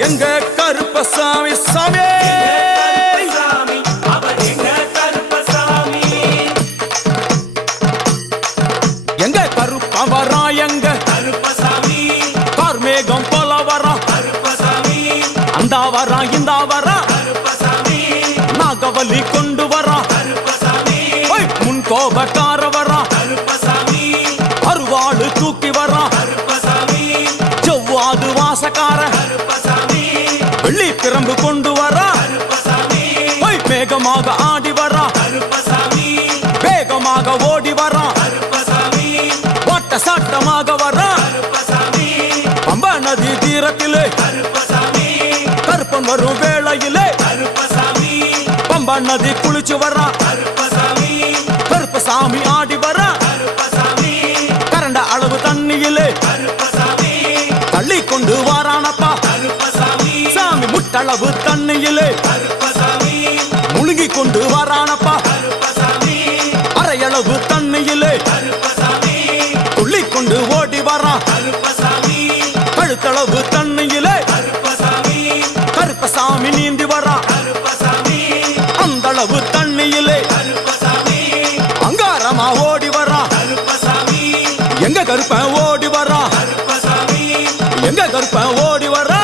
எங்க கருப்பசாமி சாமி எங்க கருப்பா வரா எங்க கருப்பசாமி கார்மேகம் போல வரா கருப்பசாமி அந்த வரா இந்த வரா கருப்பசாமி நாகவலி கொண்டு வரா கருப்பசாமி முன் கோபக்கார வரா கருப்பசாமி அருவாளு தூக்கி வரா கருப்பசாமி செவ்வாது வாசக்கார கருப்பசாமி வெள்ளி பிரம்பு கொண்டு வரா கருப்பசாமி மேகமாக ஆடி வரா கருப்பசாமி வேகமாக ஓடி வரா கருப்பசாமி ஓட்ட சாட்டமாக வரா கருப்பசாமி பம்பா நதி தீரத்திலே கருப்பசாமி கருப்பன் வரும் வேளையிலே கருப்பசாமி பம்பா நதி குளிச்சு வரா கருப்பசாமி கருப்பசாமி ஆடி வரா கருப்பசாமி கரண்ட அளவு தண்ணியிலே கருப்பசாமி தள்ளி கொண்டு வாரானப்பா கருப்பசாமி சாமி முட்டளவு தண்ணியிலே கருப்பசாமி முழுகி கொண்டு வாரானப்பா கருப்பசாமி அரையளவு தண்ணியிலே கருப்பசாமி துள்ளி கொண்டு ஓடி வரா கருப்பசாமி கழுத்தளவு தண்ணியிலே கருப்பசாமி கருப்பசாமி நீந்தி வரா கருப்பசாமி அந்தளவு தண்ணியிலே கருப்பசாமி அங்காரமா ஓடி வரா கருப்பசாமி எங்க கருப்பன் ஓடி வரா கருப்பசாமி எங்க கருப்பன் ஓடி வரா